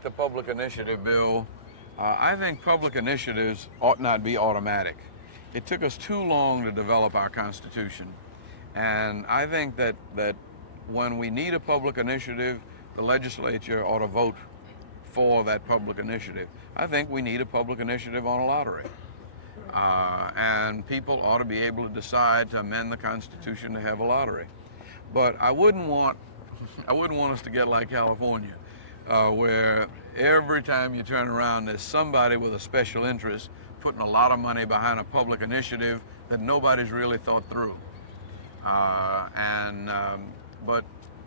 The public initiative bill, I think public initiatives ought not be automatic. It took us too long to develop our Constitution. And I think that when we need a public initiative, the legislature ought to vote for that public initiative. I think we need a public initiative on a lottery. And people ought to be able to decide to amend the Constitution to have a lottery. But I wouldn't want us to get like California, where every time you turn around, there's somebody with a special interest putting a lot of money behind a public initiative that nobody's really thought through. But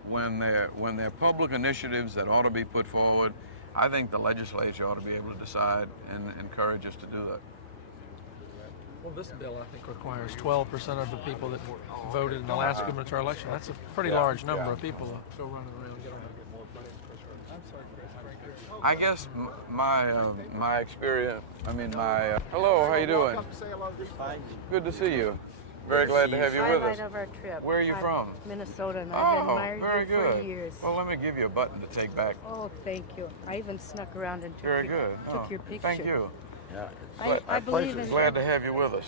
when they're public initiatives that ought to be put forward, I think the legislature ought to be able to decide and encourage us to do that. Well, this bill, I think, requires 12% of the people that voted in the last gubernatorial election. That's a pretty large number of people to go running around and get on there. I guess my experience. Hello, how you doing? Fine. Good to see you. Very glad to have you with us. Of our trip. Where are you from? Minnesota, and I've been married very here for good. years. Well, let me give you a button to take back. Oh, thank you. I even snuck around and took, Very good. took your picture. Thank you. Yeah, I believe in Glad to have you with us.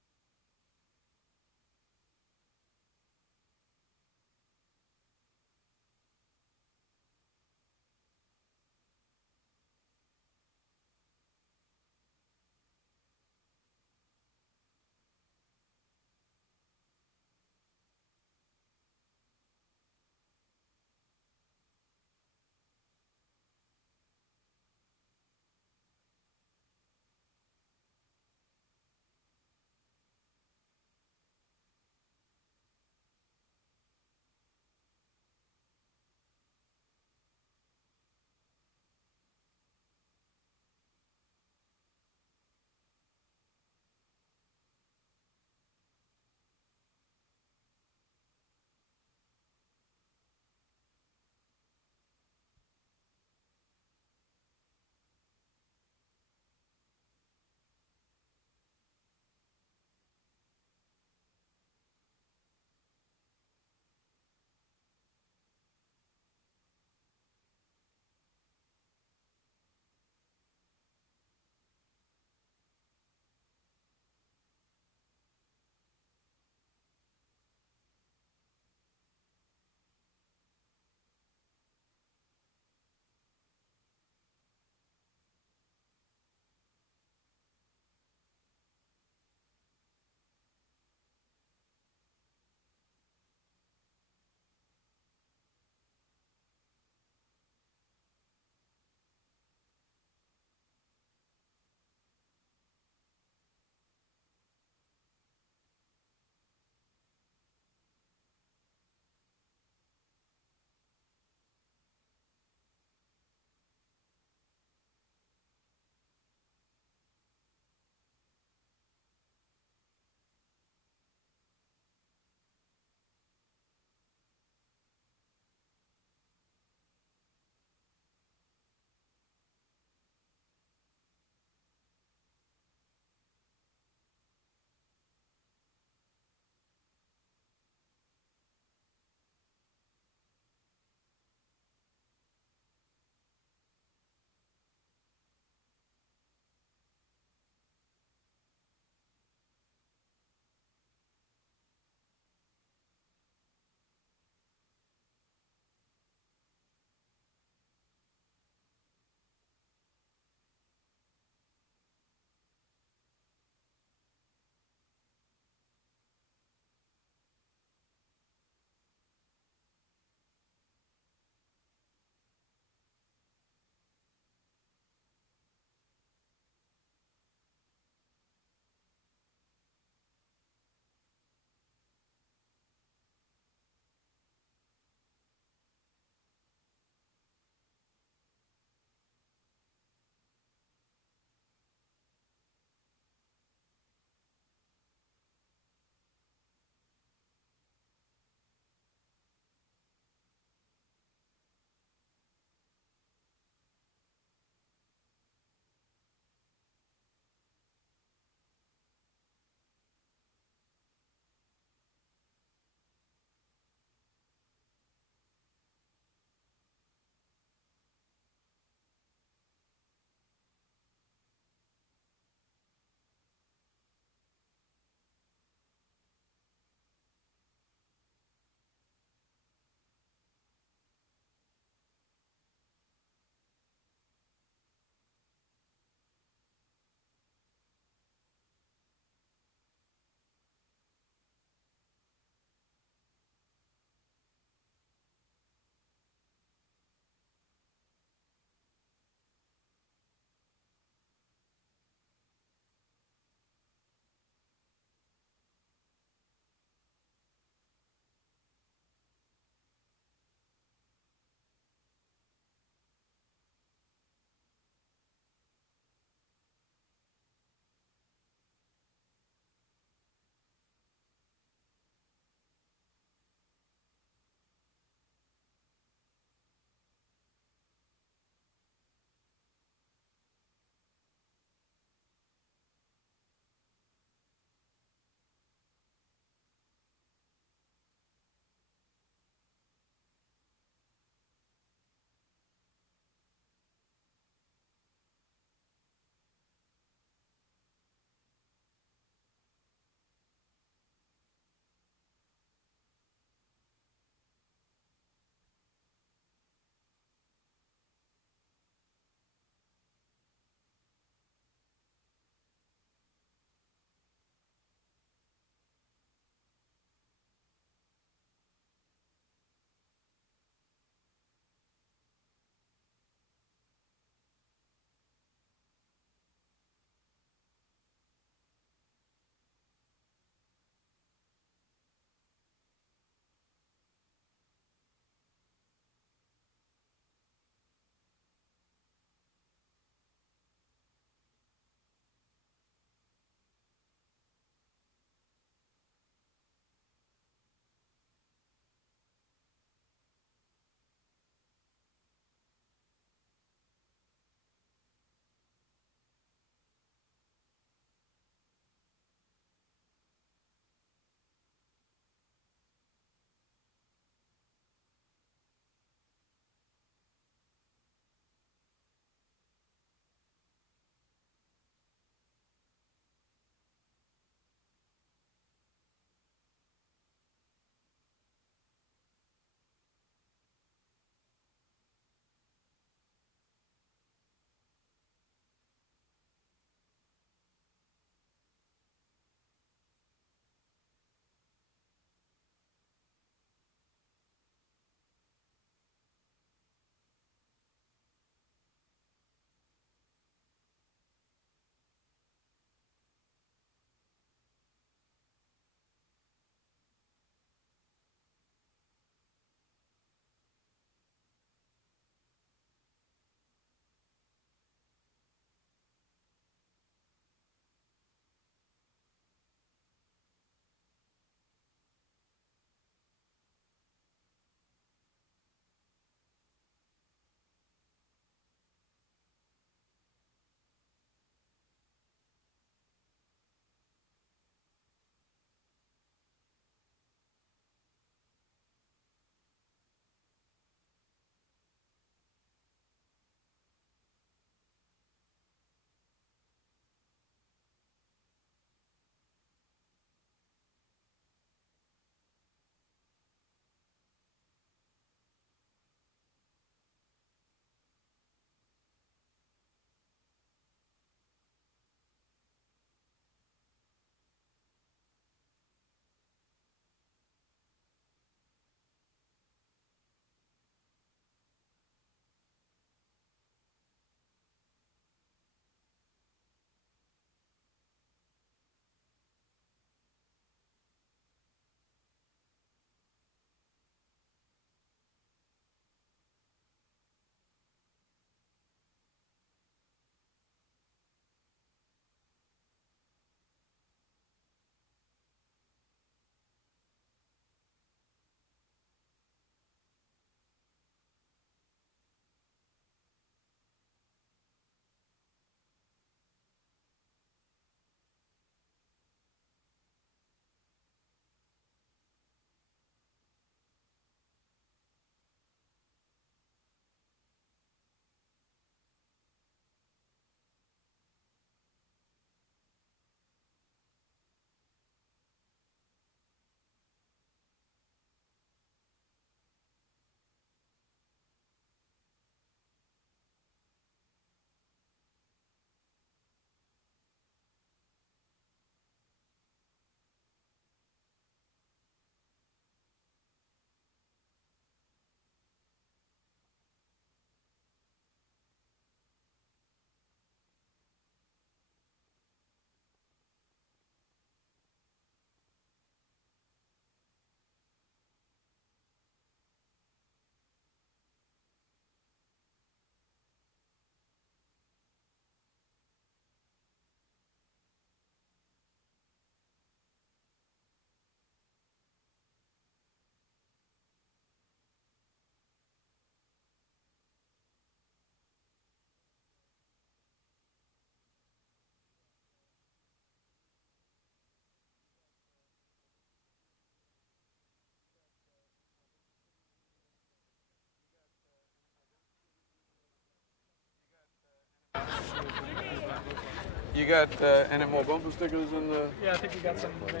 You got any more bumper stickers in the? Yeah, I think we got some there.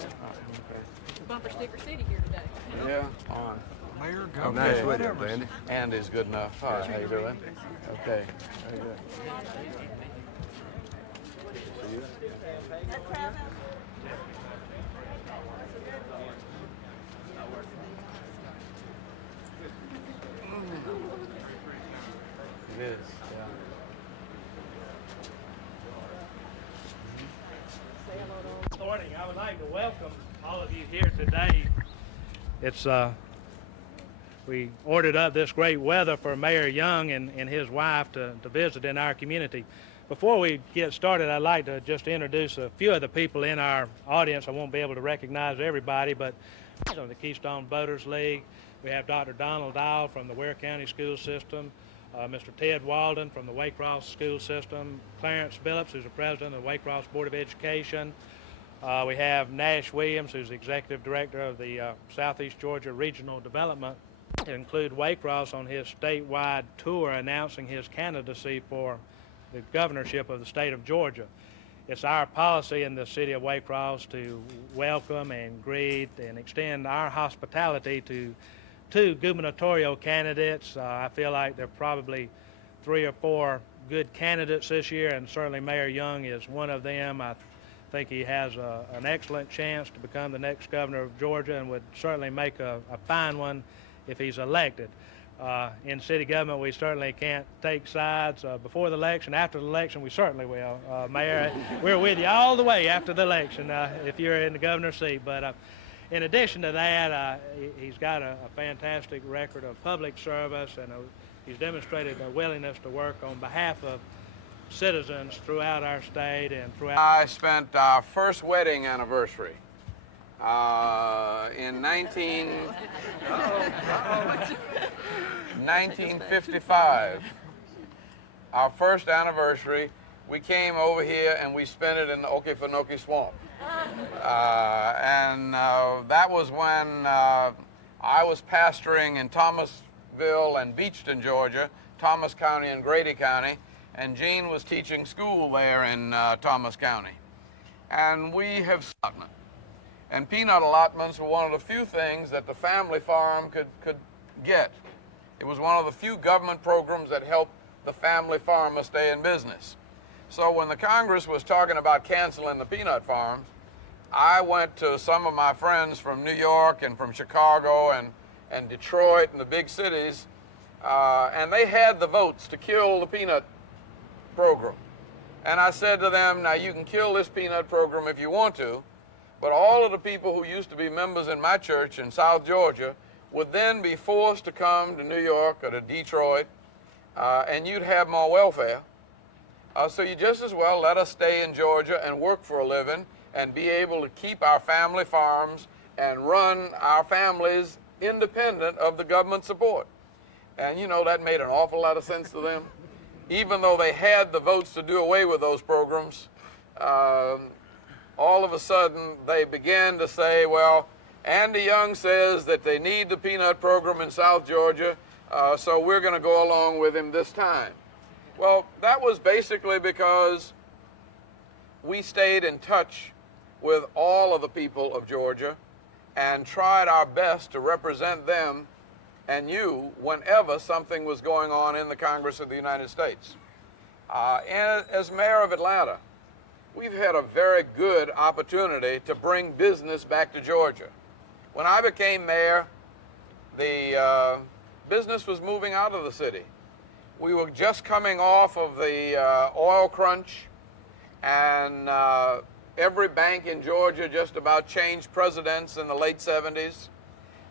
Bumper Sticker City here today. Yeah, on. Mayor, Okay. nice with you, Andy. Andy's good enough. Hi, how you doing? Okay, very good. See you. It is, yeah. Good morning. I would like to welcome all of you here today. It's we ordered up this great weather for Mayor Young and his wife to visit in our community. Before we get started, I'd like to just introduce a few of the people in our audience. I won't be able to recognize everybody, but from the Keystone Voters League, we have Dr. Donald Dial from the Ware County School System, Mr. Ted Walden from the Waycross School System, Clarence Phillips, who's the president of the Waycross Board of Education. We have Nash Williams, who's the executive director of the Southeast Georgia Regional Development, to include Waycross on his statewide tour announcing his candidacy for the governorship of the state of Georgia. It's our policy in the city of Waycross to welcome and greet and extend our hospitality to two gubernatorial candidates. I feel like there are probably 3 or 4 good candidates this year, and certainly Mayor Young is one of them. I think he has an excellent chance to become the next governor of Georgia and would certainly make a fine one if he's elected. In city government, we certainly can't take sides before the election. After the election, we certainly will. Mayor, we're with you all the way after the election if you're in the governor's seat. But in addition to that, he's got a fantastic record of public service, and he's demonstrated a willingness to work on behalf of citizens throughout our state and throughout. I spent our first wedding anniversary in 1955. Our first anniversary, we came over here and we spent it in the Okefenokee Swamp. That was when I was pastoring in Thomasville and Beachton, Georgia, Thomas County and Grady County, and Gene was teaching school there in Thomas County. And we have allotment. And peanut allotments were one of the few things that the family farm could get. It was one of the few government programs that helped the family farmer stay in business. So when the Congress was talking about canceling the peanut farms, I went to some of my friends from New York and from Chicago and Detroit and the big cities, and they had the votes to kill the peanut program. And I said to them, now you can kill this peanut program if you want to, but all of the people who used to be members in my church in South Georgia would then be forced to come to New York or to Detroit, and you'd have more welfare. So you just as well let us stay in Georgia and work for a living and be able to keep our family farms and run our families independent of the government support. And you know, that made an awful lot of sense to them. Even though they had the votes to do away with those programs, all of a sudden they began to say, well, Andy Young says that they need the peanut program in South Georgia, so we're going to go along with him this time. Well, that was basically because we stayed in touch with all of the people of Georgia and tried our best to represent them and you whenever something was going on in the Congress of the United States. And as mayor of Atlanta, we've had a very good opportunity to bring business back to Georgia. When I became mayor, the business was moving out of the city. We were just coming off of the oil crunch, and every bank in Georgia just about changed presidents in the late 70s.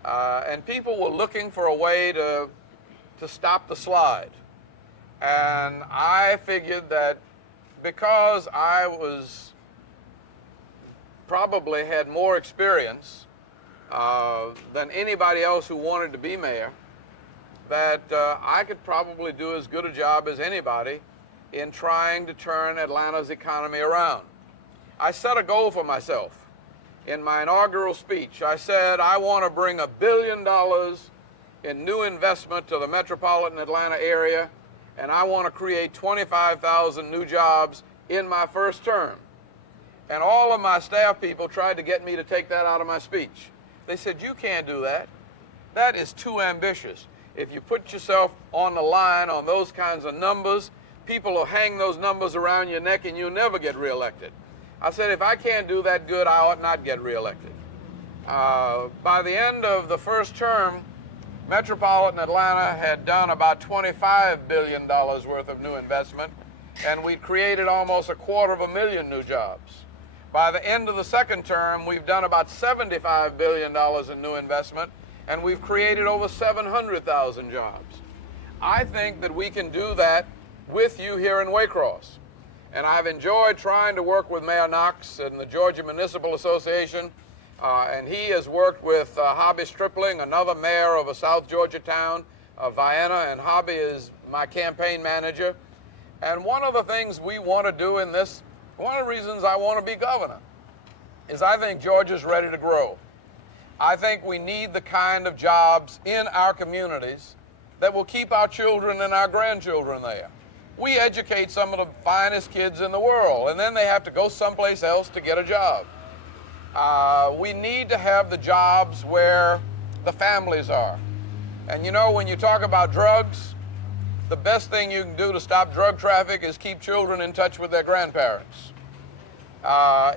And people were looking for a way to stop the slide. And I figured that because I probably had more experience than anybody else who wanted to be mayor, that I could probably do as good a job as anybody in trying to turn Atlanta's economy around. I set a goal for myself. In my inaugural speech, I said I want to bring $1 billion in new investment to the metropolitan Atlanta area, and I want to create 25,000 new jobs in my first term. And all of my staff people tried to get me to take that out of my speech. They said, you can't do that. That is too ambitious. If you put yourself on the line on those kinds of numbers, people will hang those numbers around your neck and you'll never get reelected. I said, if I can't do that good, I ought not get reelected. By the end of the first term, Metropolitan Atlanta had done about $25 billion worth of new investment, and we created almost 250,000 new jobs. By the end of the second term, we've done about $75 billion in new investment, and we've created over 700,000 jobs. I think that we can do that with you here in Waycross. And I've enjoyed trying to work with Mayor Knox and the Georgia Municipal Association, and he has worked with Hobby Stripling, another mayor of a South Georgia town, Vienna, and Hobby is my campaign manager. And one of the things we want to do in this, one of the reasons I want to be governor, is I think Georgia's ready to grow. I think we need the kind of jobs in our communities that will keep our children and our grandchildren there. We educate some of the finest kids in the world, and then they have to go someplace else to get a job. We need to have the jobs where the families are. And you know, when you talk about drugs, the best thing you can do to stop drug traffic is keep children in touch with their grandparents.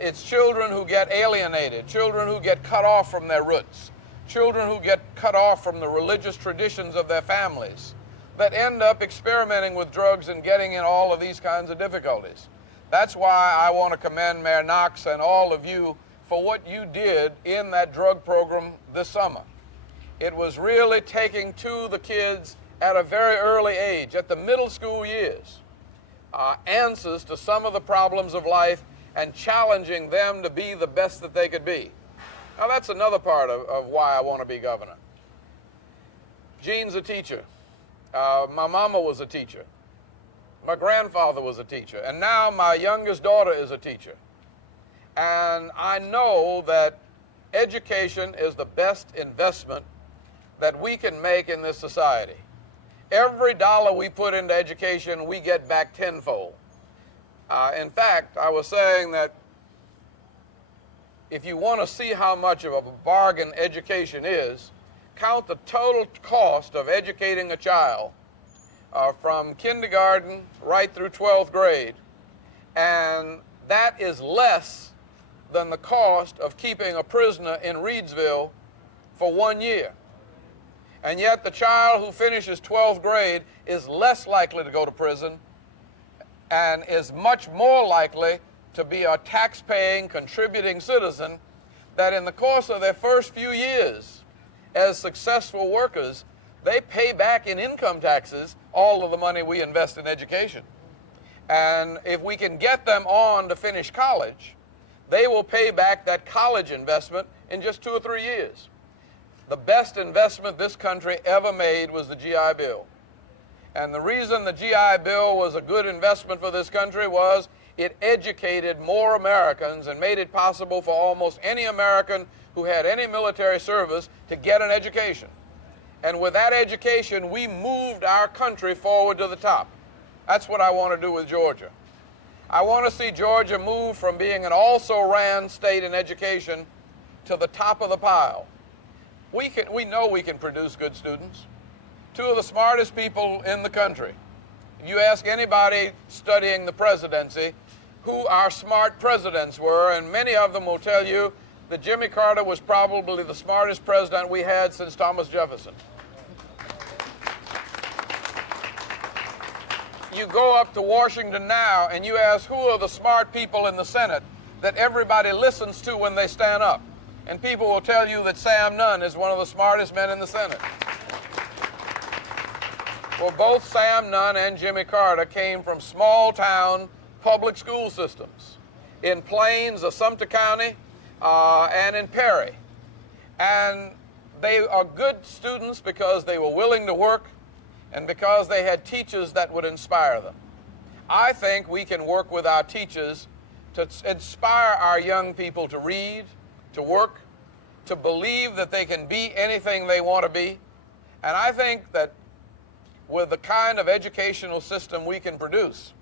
It's children who get alienated, children who get cut off from their roots, children who get cut off from the religious traditions of their families that end up experimenting with drugs and getting in all of these kinds of difficulties. That's why I want to commend Mayor Knox and all of you for what you did in that drug program this summer. It was really taking to the kids at a very early age, at the middle school years, answers to some of the problems of life and challenging them to be the best that they could be. Now that's another part of why I want to be governor. Jean's a teacher. My mama was a teacher. My grandfather was a teacher. And now my youngest daughter is a teacher. And I know that education is the best investment that we can make in this society. Every dollar we put into education, we get back tenfold. In fact, I was saying that if you want to see how much of a bargain education is, count the total cost of educating a child from kindergarten right through 12th grade, and that is less than the cost of keeping a prisoner in Reidsville for 1 year. And yet the child who finishes 12th grade is less likely to go to prison and is much more likely to be a tax-paying, contributing citizen that in the course of their first few years as successful workers, they pay back in income taxes all of the money we invest in education. And if we can get them on to finish college, they will pay back that college investment in just 2 or 3 years. The best investment this country ever made was the GI Bill. And the reason the GI Bill was a good investment for this country was it educated more Americans and made it possible for almost any American who had any military service to get an education. And with that education, we moved our country forward to the top. That's what I want to do with Georgia. I want to see Georgia move from being an also-ran state in education to the top of the pile. We know we can produce good students. 2 of the smartest people in the country. You ask anybody studying the presidency who our smart presidents were, and many of them will tell you that Jimmy Carter was probably the smartest president we had since Thomas Jefferson. You go up to Washington now and you ask who are the smart people in the Senate that everybody listens to when they stand up. And people will tell you that Sam Nunn is one of the smartest men in the Senate. Well, both Sam Nunn and Jimmy Carter came from small-town public school systems in Plains or Sumter County and in Perry. And they are good students because they were willing to work and because they had teachers that would inspire them. I think we can work with our teachers to inspire our young people to read, to work, to believe that they can be anything they want to be. And I think that with the kind of educational system we can produce,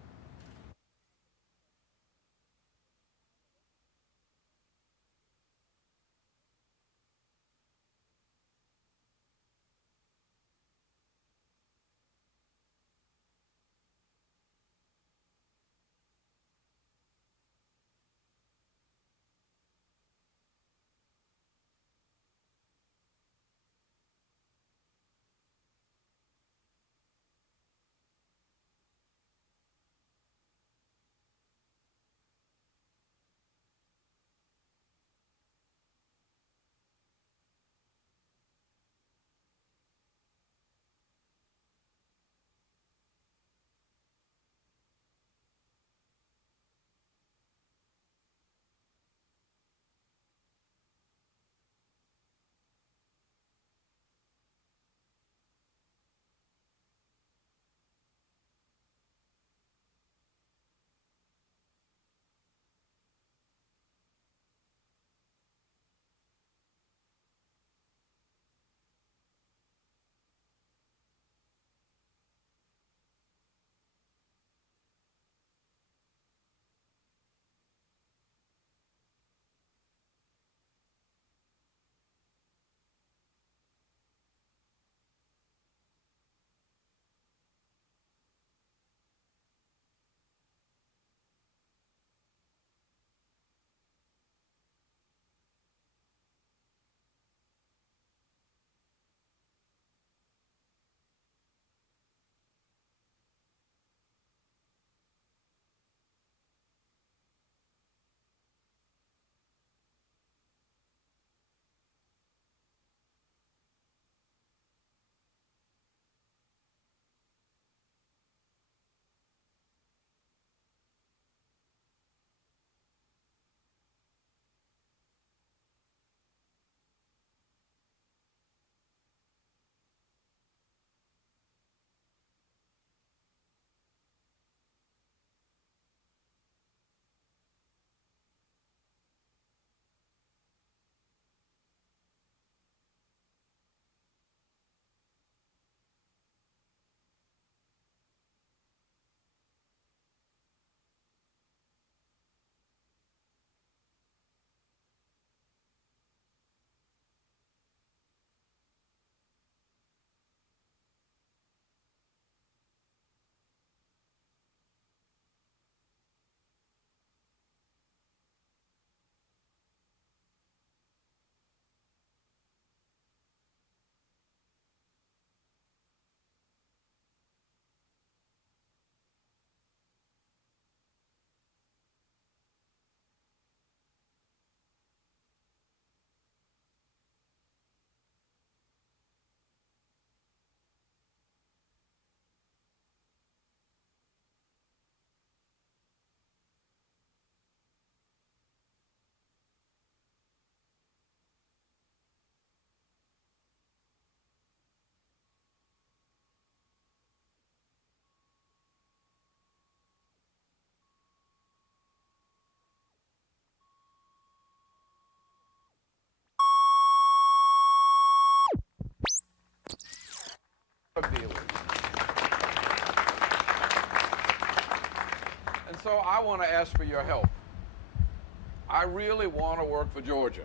I want to ask for your help. I really want to work for Georgia.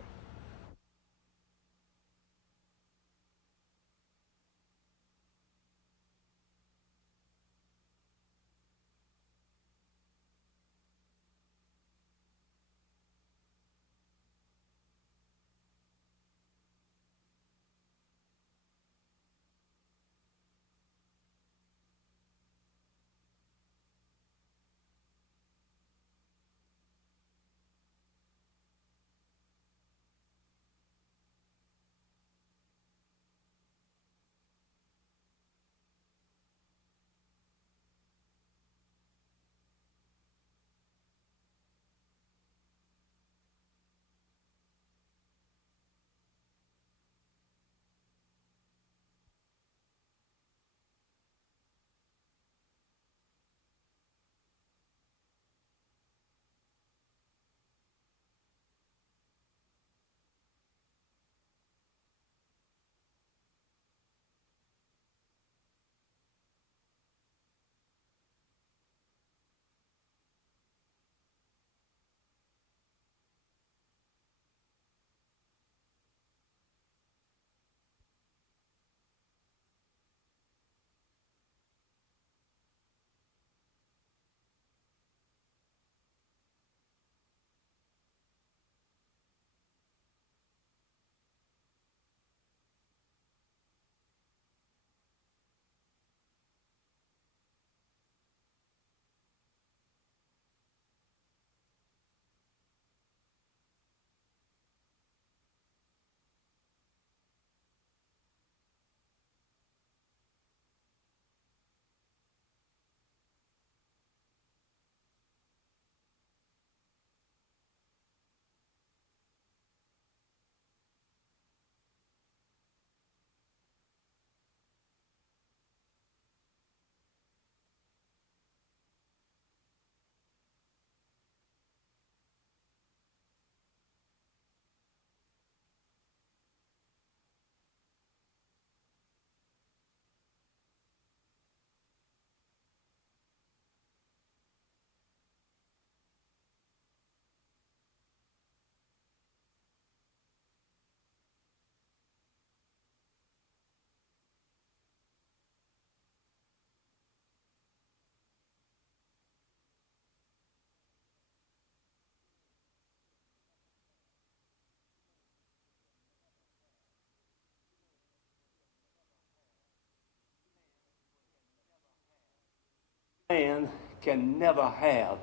Man can never have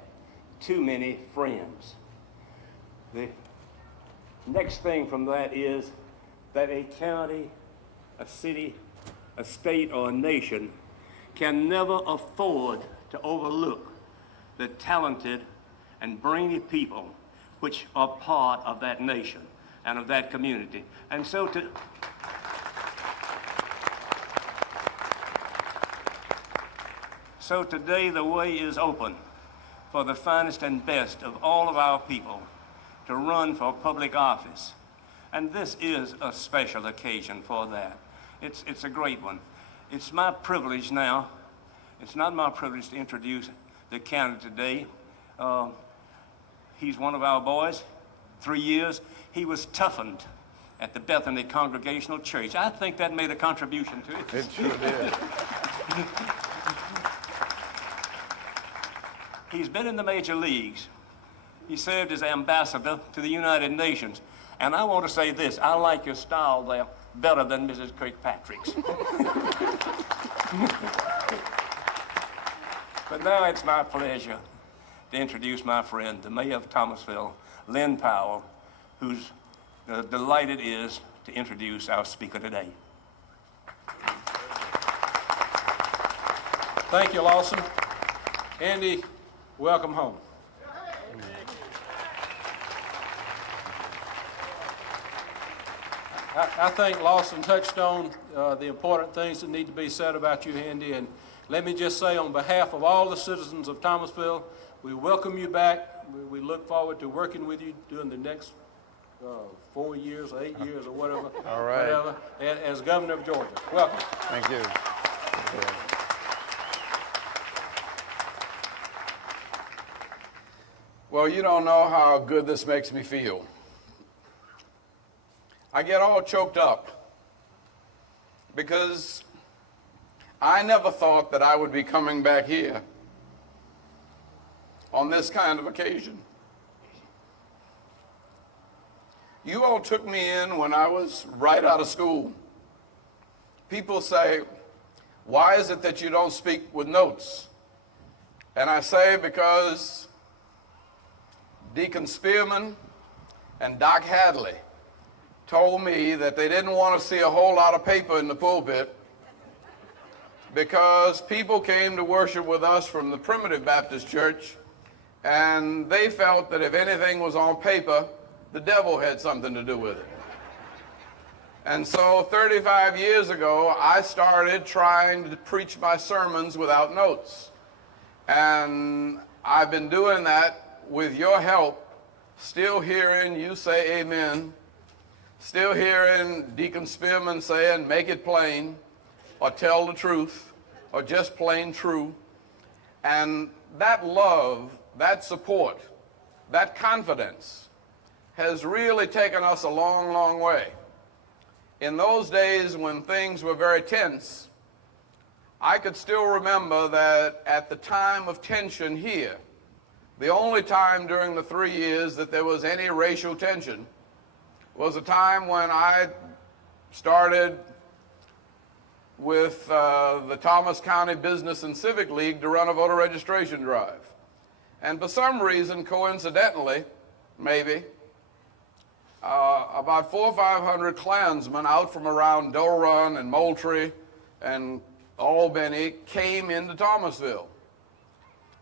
too many friends. The next thing from that is that a county, a city, a state, or a nation can never afford to overlook the talented and brainy people which are part of that nation and of that community. And so today the way is open for the finest and best of all of our people to run for public office. And this is a special occasion for that. It's a great one. It's my privilege now. It's not my privilege to introduce the candidate today. He's one of our boys. 3 years. He was toughened at the Bethany Congregational Church. I think that made a contribution to it. It sure did. He's been in the major leagues. He served as ambassador to the United Nations. And I want to say this, I like your style there better than Mrs. Kirkpatrick's. But now it's my pleasure to introduce my friend, the mayor of Thomasville, Lynn Powell, whose delight it is to introduce our speaker today. Thank you, Lawson. Andy, welcome home. I think Lawson touched on the important things that need to be said about you, Andy, and let me just say on behalf of all the citizens of Thomasville, we welcome you back. We look forward to working with you during the next 4 years, 8 years, or whatever. All right. Whatever, as governor of Georgia. Welcome. Thank you. Well, you don't know how good this makes me feel. I get all choked up because I never thought that I would be coming back here on this kind of occasion. You all took me in when I was right out of school. People say, why is it that you don't speak with notes? And I say, because Deacon Spearman and Doc Hadley told me that they didn't want to see a whole lot of paper in the pulpit because people came to worship with us from the Primitive Baptist Church, and they felt that if anything was on paper, the devil had something to do with it. And so 35 years ago, I started trying to preach my sermons without notes. And I've been doing that with your help, still hearing you say amen, still hearing Deacon Spearman saying make it plain, or tell the truth, or just plain true. And that love, that support, that confidence has really taken us a long, long way. In those days when things were very tense, I could still remember that at the time of tension here, the only time during the 3 years that there was any racial tension was a time when I started with the Thomas County Business and Civic League to run a voter registration drive. And for some reason, coincidentally, maybe, about 400 or 500 Klansmen out from around Doe Run and Moultrie and Albany came into Thomasville.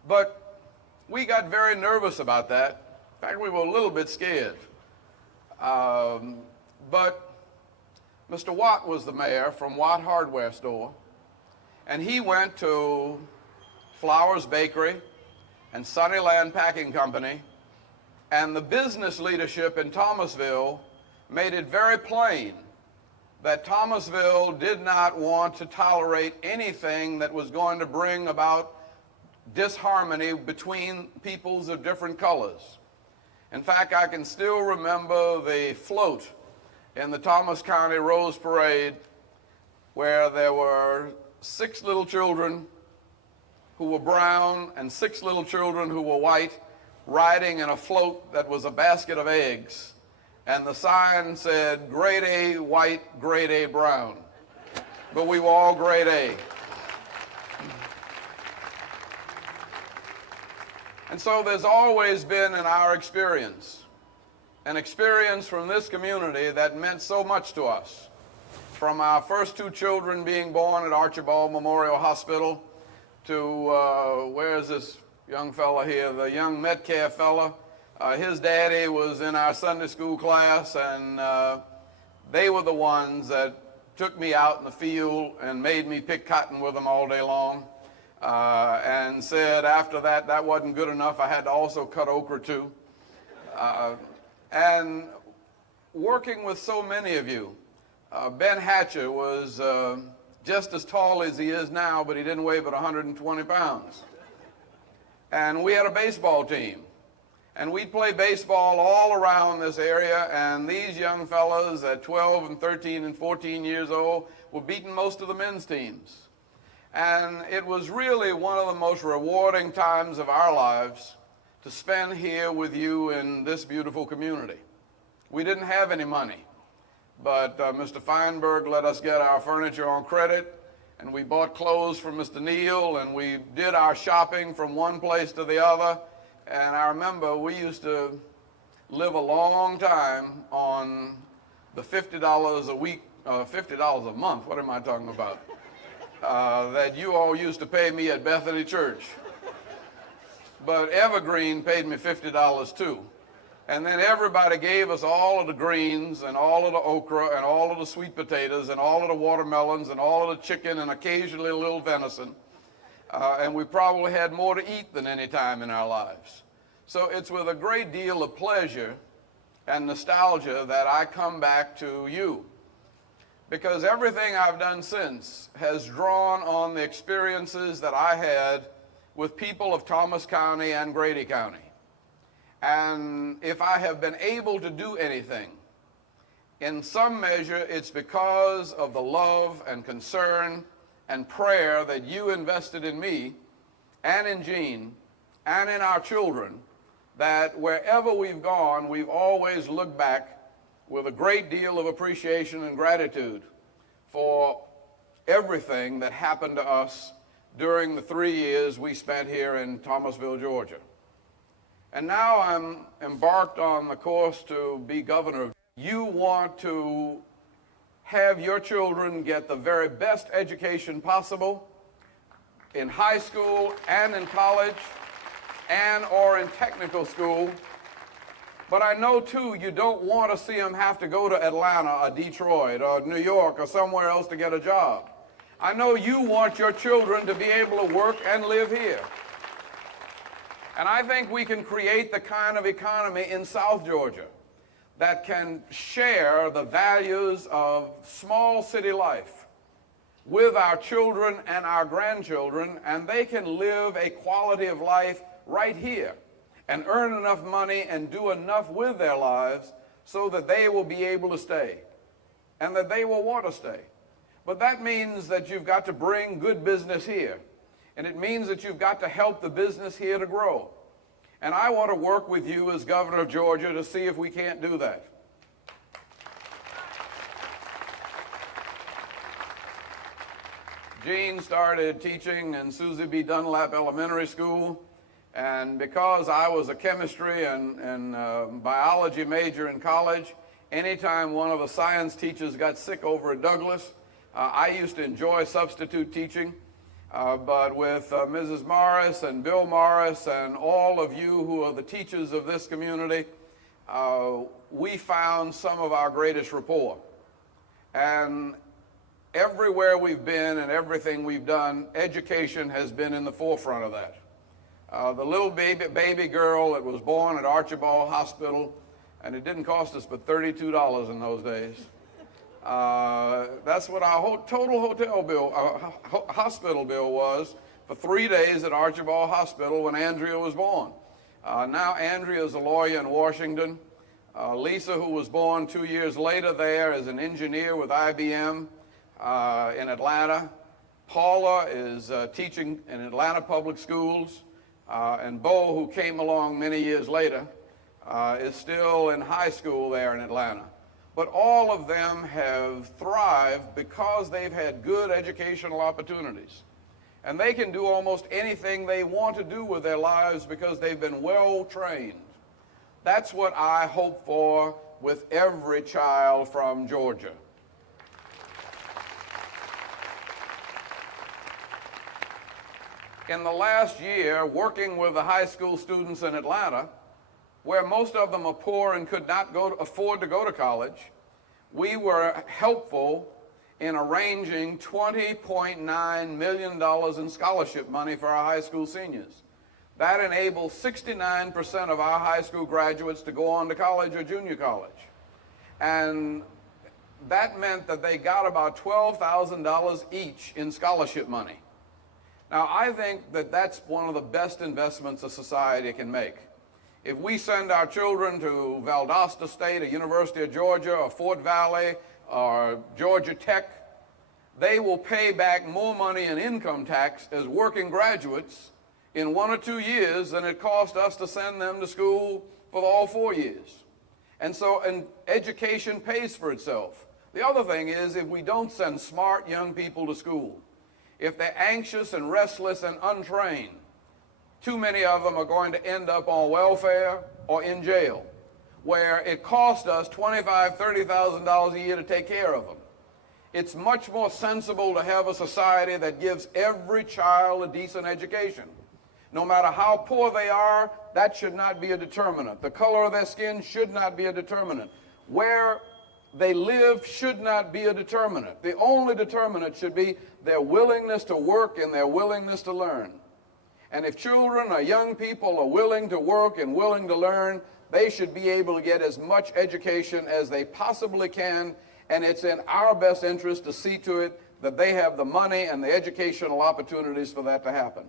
But we got very nervous about that. In fact, we were a little bit scared. But Mr. Watt was the mayor from Watt Hardware Store, and he went to Flowers Bakery and Sunnyland Packing Company, and the business leadership in Thomasville made it very plain that Thomasville did not want to tolerate anything that was going to bring about disharmony between peoples of different colors. In fact, I can still remember the float in the Thomas County Rose Parade where there were 6 little children who were brown and 6 little children who were white riding in a float that was a basket of eggs. And the sign said, grade A white, grade A brown. But we were all grade A. And so there's always been in our experience an experience from this community that meant so much to us. From our first 2 children being born at Archibald Memorial Hospital to, where is this young fella here, the young Metcalf fella. His daddy was in our Sunday school class, and they were the ones that took me out in the field and made me pick cotton with them all day long, and said after that, that wasn't good enough, I had to also cut okra too. And working with so many of you, Ben Hatcher was just as tall as he is now, but he didn't weigh but 120 pounds. And we had a baseball team. And we'd play baseball all around this area, and these young fellas at 12 and 13 and 14 years old were beating most of the men's teams. And it was really one of the most rewarding times of our lives to spend here with you in this beautiful community. We didn't have any money, but Mr. Feinberg let us get our furniture on credit, and we bought clothes from Mr. Neal, and we did our shopping from one place to the other. And I remember we used to live a long time on the $50 a week, $50 a month, what am I talking about, that you all used to pay me at Bethany Church. But Evergreen paid me $50 too. And then everybody gave us all of the greens and all of the okra and all of the sweet potatoes and all of the watermelons and all of the chicken and occasionally a little venison. And we probably had more to eat than any time in our lives. So it's with a great deal of pleasure and nostalgia that I come back to you, because everything I've done since has drawn on the experiences that I had with people of Thomas County and Grady County. And if I have been able to do anything, in some measure, it's because of the love and concern and prayer that you invested in me and in Jean and in our children, that wherever we've gone, we've always looked back with a great deal of appreciation and gratitude for everything that happened to us during the 3 years we spent here in Thomasville, Georgia. And now I'm embarked on the course to be governor. You want to have your children get the very best education possible in high school and in college and or in technical school. But I know, too, you don't want to see them have to go to Atlanta or Detroit or New York or somewhere else to get a job. I know you want your children to be able to work and live here. And I think we can create the kind of economy in South Georgia that can share the values of small city life with our children and our grandchildren, and they can live a quality of life right here and earn enough money and do enough with their lives so that they will be able to stay and that they will want to stay. But that means that you've got to bring good business here, and it means that you've got to help the business here to grow. And I want to work with you as governor of Georgia to see if we can't do that. Jean started teaching in Susie B. Dunlap Elementary School, and because I was a chemistry and biology major in college, anytime one of the science teachers got sick over at Douglas, I used to enjoy substitute teaching. But with Mrs. Morris and Bill Morris and all of you who are the teachers of this community, we found some of our greatest rapport. And everywhere we've been and everything we've done, education has been in the forefront of that. The little baby girl that was born at Archibald Hospital, and it didn't cost us but $32 in those days. That's what our total hotel bill, hospital bill was for 3 days at Archibald Hospital when Andrea was born. Now Andrea is a lawyer in Washington. Lisa, who was born 2 years later there, is an engineer with IBM in Atlanta. Paula is teaching in Atlanta public schools. And Bo, who came along many years later, is still in high school there in Atlanta. But all of them have thrived because they've had good educational opportunities. And they can do almost anything they want to do with their lives because they've been well trained. That's what I hope for with every child from Georgia. In the last year, working with the high school students in Atlanta, where most of them are poor and could not afford to go to college, we were helpful in arranging $20.9 million in scholarship money for our high school seniors. That enabled 69% of our high school graduates to go on to college or junior college. And that meant that they got about $12,000 each in scholarship money. Now, I think that that's one of the best investments a society can make. If we send our children to Valdosta State, or University of Georgia, or Fort Valley, or Georgia Tech, they will pay back more money in income tax as working graduates in 1 or 2 years than it cost us to send them to school for all 4 years. And education pays for itself. The other thing is, if we don't send smart young people to school, if they're anxious and restless and untrained, too many of them are going to end up on welfare or in jail, where it costs us $25,000, $30,000 a year to take care of them. It's much more sensible to have a society that gives every child a decent education. No matter how poor they are, that should not be a determinant. The color of their skin should not be a determinant. Where they live should not be a determinant. The only determinant should be their willingness to work and their willingness to learn. And if children or young people are willing to work and willing to learn, they should be able to get as much education as they possibly can, and it's in our best interest to see to it that they have the money and the educational opportunities for that to happen.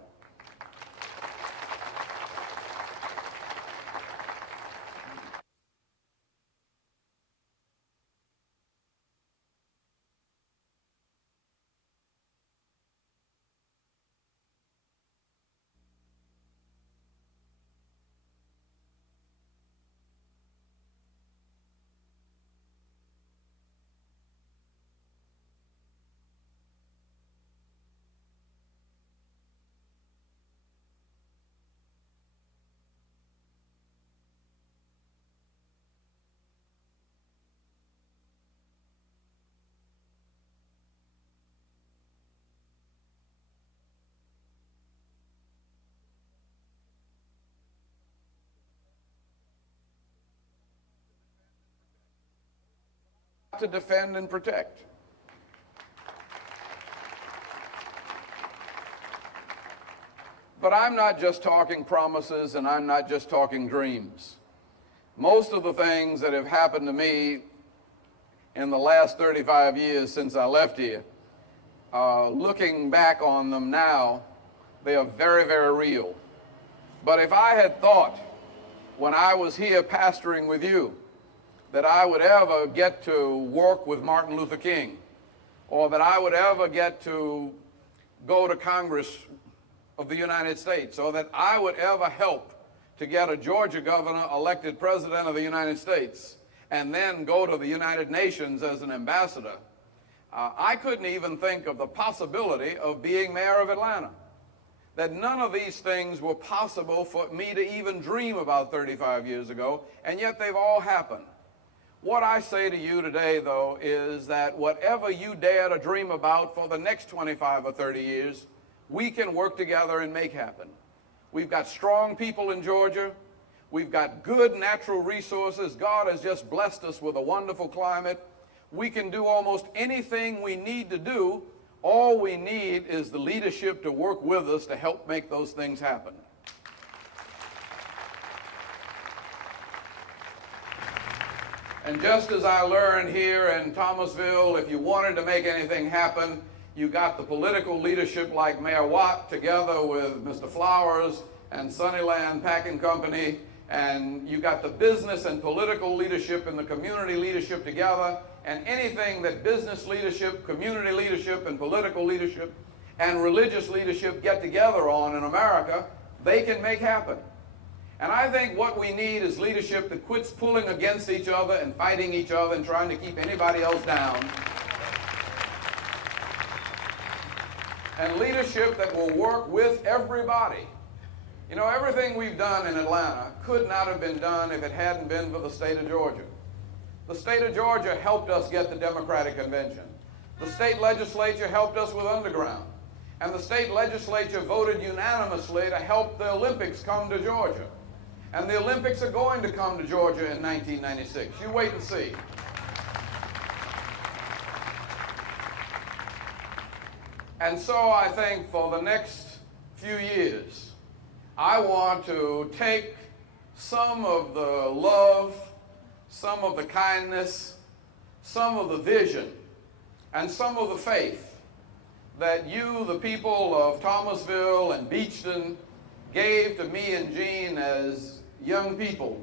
to defend and protect. But I'm not just talking promises, and I'm not just talking dreams. Most of the things that have happened to me in the last 35 years since I left here, looking back on them now, they are very, very real. But if I had thought when I was here pastoring with you that I would ever get to work with Martin Luther King, or that I would ever get to go to Congress of the United States, or that I would ever help to get a Georgia governor elected president of the United States, and then go to the United Nations as an ambassador, I couldn't even think of the possibility of being mayor of Atlanta. That none of these things were possible for me to even dream about 35 years ago, and yet they've all happened. What I say to you today, though, is that whatever you dare to dream about for the next 25 or 30 years, we can work together and make happen. We've got strong people in Georgia. We've got good natural resources. God has just blessed us with a wonderful climate. We can do almost anything we need to do. All we need is the leadership to work with us to help make those things happen. And just as I learned here in Thomasville, if you wanted to make anything happen, you got the political leadership like Mayor Watt together with Mr. Flowers and Sunnyland Packing Company, and you got the business and political leadership and the community leadership together, and anything that business leadership, community leadership, and political leadership and religious leadership get together on in America, they can make happen. And I think what we need is leadership that quits pulling against each other and fighting each other and trying to keep anybody else down. And leadership that will work with everybody. You know, everything we've done in Atlanta could not have been done if it hadn't been for the state of Georgia. The state of Georgia helped us get the Democratic Convention. The state legislature helped us with Underground. And the state legislature voted unanimously to help the Olympics come to Georgia. And the Olympics are going to come to Georgia in 1996. You wait and see. And so I think for the next few years, I want to take some of the love, some of the kindness, some of the vision, and some of the faith that you, the people of Thomasville and Beachton, gave to me and Jean as young people,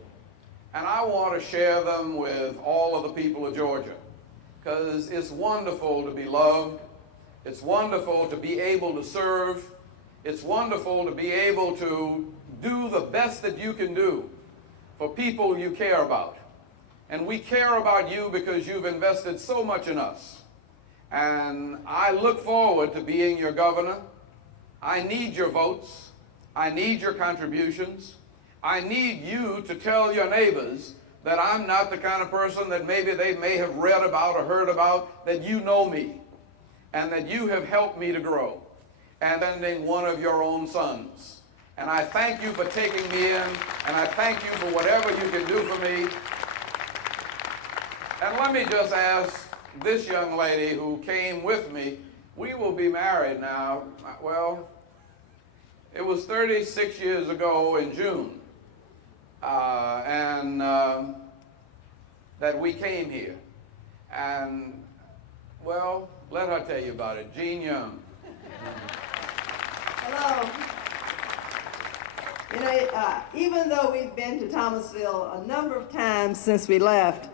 and I want to share them with all of the people of Georgia, because it's wonderful to be loved. It's wonderful to be able to serve. It's wonderful to be able to do the best that you can do for people you care about. And we care about you because you've invested so much in us. And I look forward to being your governor. I need your votes. I need your contributions. I need you to tell your neighbors that I'm not the kind of person that maybe they may have read about or heard about, that you know me, and that you have helped me to grow, and sending one of your own sons. And I thank you for taking me in, and I thank you for whatever you can do for me. And let me just ask this young lady who came with me, we will be married now, well, it was 36 years ago in June, that we came here. And, well, let her tell you about it. Jean Young. Hello. You know, even though we've been to Thomasville a number of times since we left,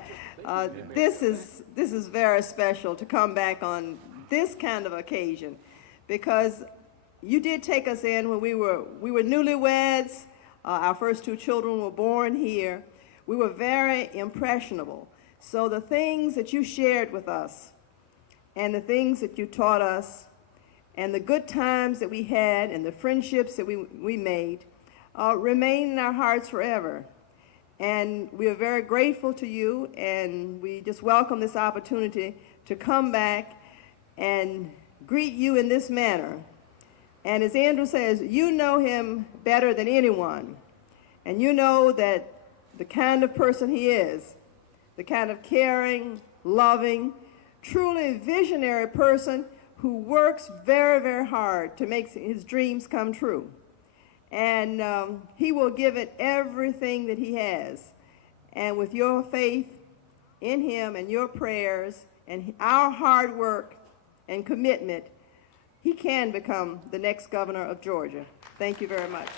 this is very special to come back on this kind of occasion, because you did take us in when we were newlyweds. Our first two children were born here. We were very impressionable. So the things that you shared with us, and the things that you taught us, and the good times that we had, and the friendships that we made, remain in our hearts forever. And we are very grateful to you, and we just welcome this opportunity to come back and greet you in this manner. And as Andrew says, you know him better than anyone, and you know that the kind of person he is. the kind of caring, loving, truly visionary person who works very, very hard to make his dreams come true. And he will give it everything that he has. And with your faith in him and your prayers and our hard work and commitment, he can become the next governor of Georgia. Thank you very much.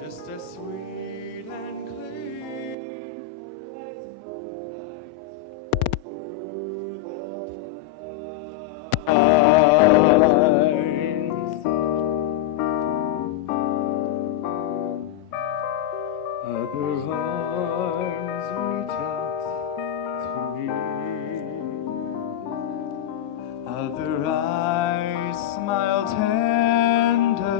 Just as sweet and clean as moonlight through the pines. Other arms reach out to me, other eyes smile tenderly.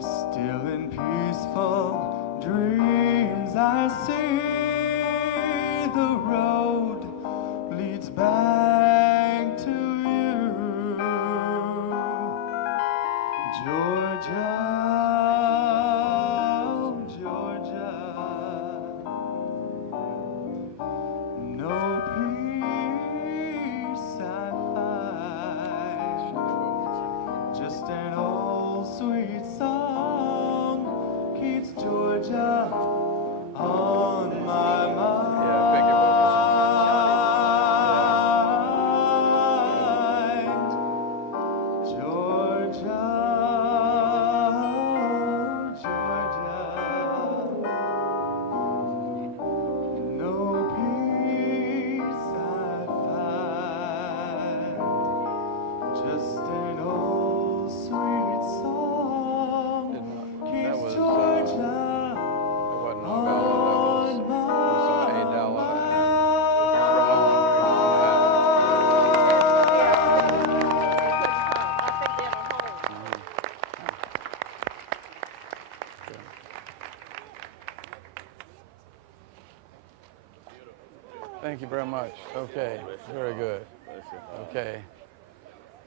Still in peaceful dreams I see the road leads back to you, Georgia, Georgia. No peace I find, just an old sweet song keeps Georgia on my mind. Georgia, Georgia. No peace I find, just an old sweet song keeps Georgia on my Thank you very much. Okay, very good. Okay.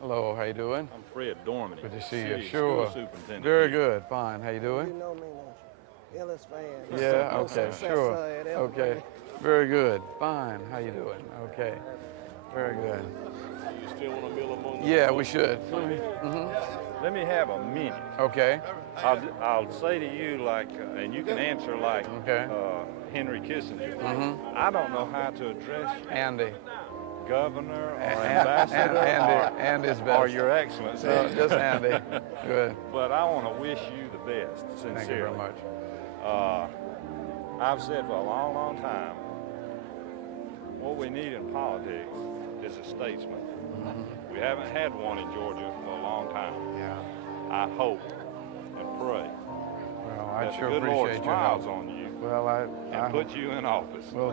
Hello, how you doing? I'm Fred Dorman. Good to see you. City Sure. School Superintendent. Very good. Fine. How you doing? You know me, don't you? Ellis fan. Yeah. Okay. Sure. Okay. Very good. Fine. How you doing? Okay. Very good. You still want to mill among the Yeah, we should. Let me have a minute. Okay. I'll say to you like, and you can answer like Okay. Henry Kissinger. I don't know how to address you. Andy. Governor or ambassador Andy's or best. your excellency. No, just Andy. Good. But I want to wish you the best, sincerely. Thank you very much. I've said for a long, long time, what we need in politics is a statesman. We haven't had one in Georgia for a long time. Yeah. I hope and pray Well, I that sure the good Lord appreciate your smiles help. on you Well, and puts you in office. Well,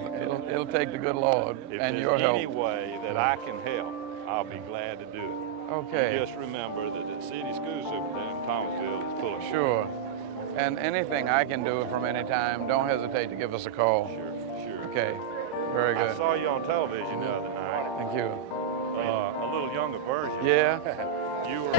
it'll take the good Lord If and there's your help. any way that I can help, I'll be glad to do it. Okay. Just remember that the city school superintendent in Thomasville is pulling. Sure. And anything I can do from any time, don't hesitate to give us a call. Sure. Okay. Very good. I saw you on television the other night. Thank you. A little younger version. Yeah. You were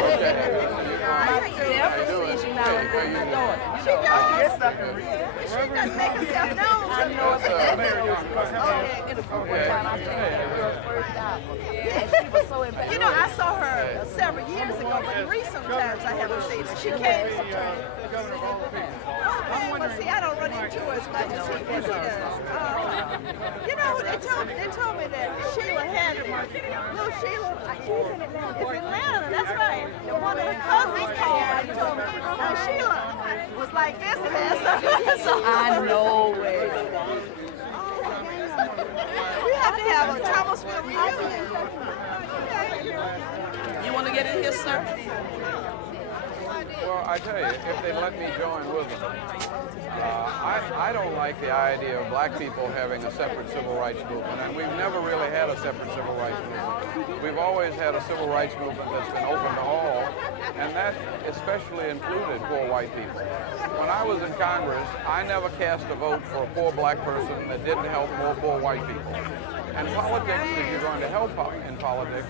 You know, I saw her several years ago, but in recent times I haven't seen her. She came. Okay, but see, I don't run into her as much as he does. You know, they told me that Sheila had little Sheila. She's in Atlanta. It's Atlanta, that's right. And one of her cousins called and told me, Sheila was like this and that. So I know it. We have to have a Thomasville reunion. You want to get in here, sir? Well, I tell you, if they let me join with them, I don't like the idea of black people having a separate civil rights movement, and we've never really had a separate civil rights movement. We've always had a civil rights movement that's been open to all, and that especially included poor white people. When I was in Congress, I never cast a vote for a poor black person that didn't help more poor white people. And politics, if you're going to help in politics,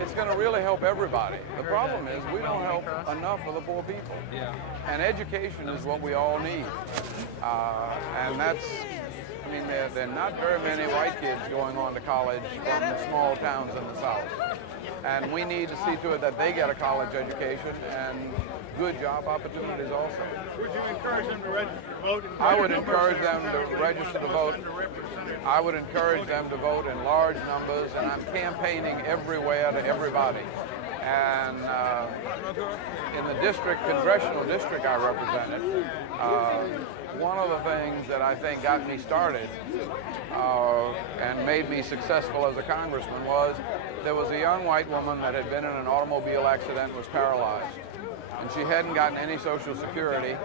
it's going to really help everybody. The problem is we don't help enough of the poor people. Yeah. And education is what we all need. And that's, I mean, there are not very many white kids going on to college from small towns in the South. And we need to see to it that they get a college education and good job opportunities also. Would you encourage them to register to vote? I would encourage them to register to vote. I would encourage them to vote in large numbers, and I'm campaigning everywhere to everybody. And in the congressional district I represented, one of the things that I think got me started and made me successful as a congressman was there was a young white woman that had been in an automobile accident and was paralyzed. And she hadn't gotten any Social Security.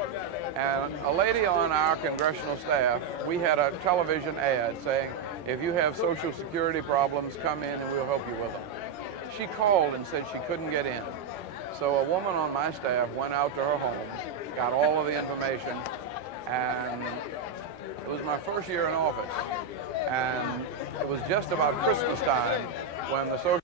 And a lady on our congressional staff, we had a television ad saying, if you have Social Security problems, come in and we'll help you with them. She called and said she couldn't get in. So a woman on my staff went out to her home, got all of the information, and it was my first year in office. And it was just about Christmas time when the Social